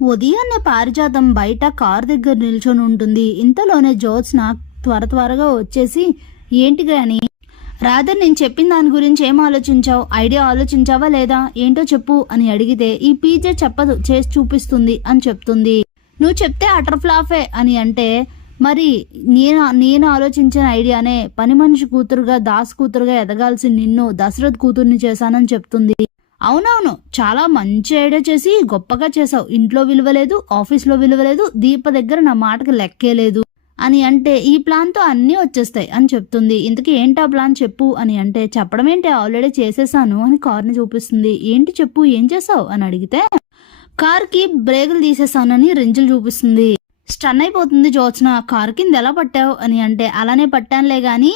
ఉదయాన్నే పారిజాతం బయట కార్ దగ్గర నిల్చొని ఉంటుంది. ఇంతలోనే జ్యోత్స్న త్వరగా వచ్చేసి, ఏంటి గ్రాని రాధర్, నేను చెప్పిన దాని గురించి ఏం ఆలోచించావు? ఐడియా ఆలోచించావా లేదా? ఏంటో చెప్పు అని అడిగితే, ఈ పీజే చెప్పదు, చేసి చూపిస్తుంది అని చెప్తుంది. నువ్వు చెప్తే అటర్ ఫ్లాఫే అని అంటే, మరి నేను ఆలోచించిన ఐడియానే. పని మనిషి కూతురుగా, దాస్ కూతురుగా ఎదగాల్సి నిన్ను దశరథ్ కూతుర్ని చేశానని చెప్తుంది. అవునవును, చాలా మంచి ఐడియా చేసి గొప్పగా చేసావు. ఇంట్లో విలువలేదు, ఆఫీస్లో విలువలేదు, దీప దగ్గర నా మాటకి లెక్కే లేదు అని అంటే, ఈ ప్లాన్తో అన్నీ వచ్చేస్తాయి అని చెప్తుంది. ఇంతకీ ఏంటి ఆ ప్లాన్ చెప్పు అని అంటే, చెప్పడం ఏంటి, ఆల్రెడీ చేసేసాను అని కార్ని చూపిస్తుంది. ఏంటి చెప్పు, ఏం చేసావు అని అడిగితే, కార్కి బ్రేకులు తీసేసానని రెంజులు చూపిస్తుంది. స్టన్ అయిపోతుంది జ్యోత్స్న. కారు కింద ఎలా పట్టావు అని అంటే, అలానే పట్టానులే గాని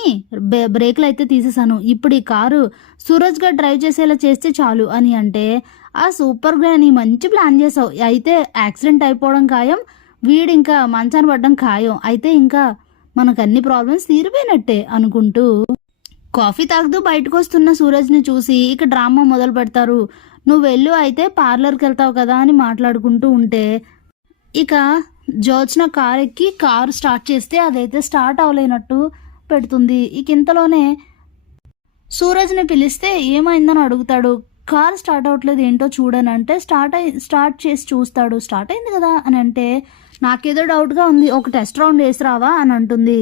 బ్రేకులు అయితే తీసేసాను. ఇప్పుడు ఈ కారు సూరజ్ గా డ్రైవ్ చేసేలా చేస్తే చాలు అని అంటే, ఆ సూపర్ గ్రాని, మంచి ప్లాన్ చేసావు. అయితే యాక్సిడెంట్ అయిపోవడం ఖాయం, వీడు ఇంకా మంచాన్ని పడ్డం ఖాయం. అయితే ఇంకా మనకు అన్ని ప్రాబ్లమ్స్ తీరిపోయినట్టే అనుకుంటూ కాఫీ తాగుతూ బయటకు వస్తున్న సూరజ్ని చూసి ఇక డ్రామా మొదలు పెడతారు. నువ్వు వెళ్ళు, అయితే పార్లర్కి వెళ్తావు కదా అని మాట్లాడుకుంటూ ఉంటే, ఇక జ్యోత్స్న కార్ ఎక్కి కారు స్టార్ట్ చేస్తే అదైతే స్టార్ట్ అవ్వలేనట్టు పెడుతుంది. ఇక ఇంతలోనే సూరజ్ని పిలిస్తే ఏమైందని అడుగుతాడు. కార్ స్టార్ట్ అవ్వట్లేదు, ఏంటో చూడనంటే స్టార్ట్ చేసి చూస్తాడు. స్టార్ట్ అయింది కదా అని అంటే, నాకేదో డౌట్గా ఉంది, ఒక టెస్ట్ రౌండ్ వేసి రావా అని అంటుంది.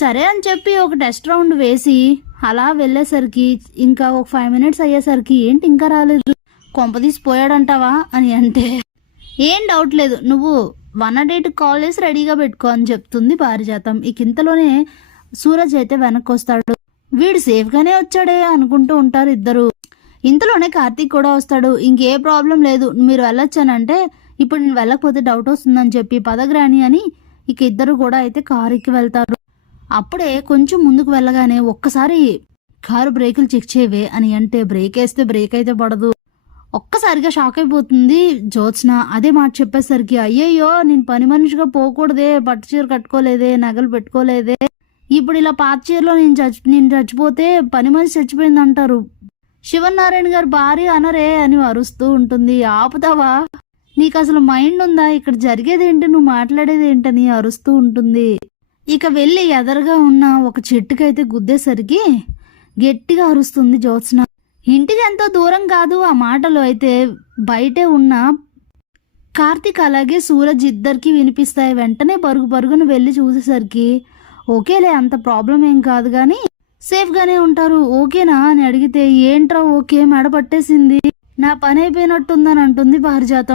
సరే అని చెప్పి ఒక టెస్ట్ రౌండ్ వేసి అలా వెళ్ళేసరికి ఇంకా ఒక 5 minutes అయ్యేసరికి, ఏంటి ఇంకా రాలేదు, కొంపదీసి పోయాడంటావా అని అంటే, ఏం డౌట్ లేదు, నువ్వు 108 కాల్ చేసి రెడీగా పెట్టుకో అని చెప్తుంది పారిజాతం. ఇక ఇంతలోనే సూరజ్ అయితే వెనక్కి వస్తాడు. వీడు సేఫ్గానే వచ్చాడే అనుకుంటూ ఉంటారు ఇద్దరు. ఇంతలోనే కార్తీక్ కూడా వస్తాడు. ఇంకే ప్రాబ్లం లేదు, మీరు వెళ్ళొచ్చానంటే, ఇప్పుడు నేను వెళ్ళకపోతే డౌట్ వస్తుందని చెప్పి పదగ్రాని అని ఇక ఇద్దరు కూడా అయితే కారు ఎక్కి వెళ్తారు. అప్పుడే కొంచెం ముందుకు వెళ్ళగానే, ఒక్కసారి కారు బ్రేకులు చెక్ చేయవే అని అంటే, బ్రేక్ వేస్తే బ్రేక్ అయితే పడదు. ఒక్కసారిగా షాక్ అయిపోతుంది జ్యోత్స్న. అదే మాట చెప్పేసరికి, అయ్యయ్యో నేను పని మనిషిగా పోకూడదే, పట్టు చీర కట్టుకోలేదే, నగలు పెట్టుకోలేదే, ఇప్పుడు ఇలా పాత చీరలో నేను చచ్చిపోతే పని మనిషి చచ్చిపోయింది అంటారు, శివనారాయణ గారు భార్య అనరే అని అరుస్తూ ఉంటుంది. ఆపుతావా, నీకు అసలు మైండ్ ఉందా, ఇక్కడ జరిగేది ఏంటి, నువ్వు మాట్లాడేది ఏంటని అరుస్తూ ఉంటుంది. ఇక వెళ్ళి ఎదరగా ఉన్న ఒక చెట్టుకైతే గుద్దేసరికి గట్టిగా అరుస్తుంది జ్యోత్స్న. ఇంటికి ఎంతో దూరం కాదు ఆ మాటలు అయితే బయటే ఉన్న కార్తీక్ అలాగే సూరజ్ ఇద్దరికి వినిపిస్తాయి. వెంటనే పరుగున వెళ్ళి చూసేసరికి, ఓకేలే, అంత ప్రాబ్లం ఏం కాదు కానీ సేఫ్గానే ఉంటారు, ఓకేనా అని అడిగితే, ఏంట్రా ఓకే, మెడ పట్టేసింది, నా పని అయిపోయినట్టుందని అంటుంది పారిజాతం.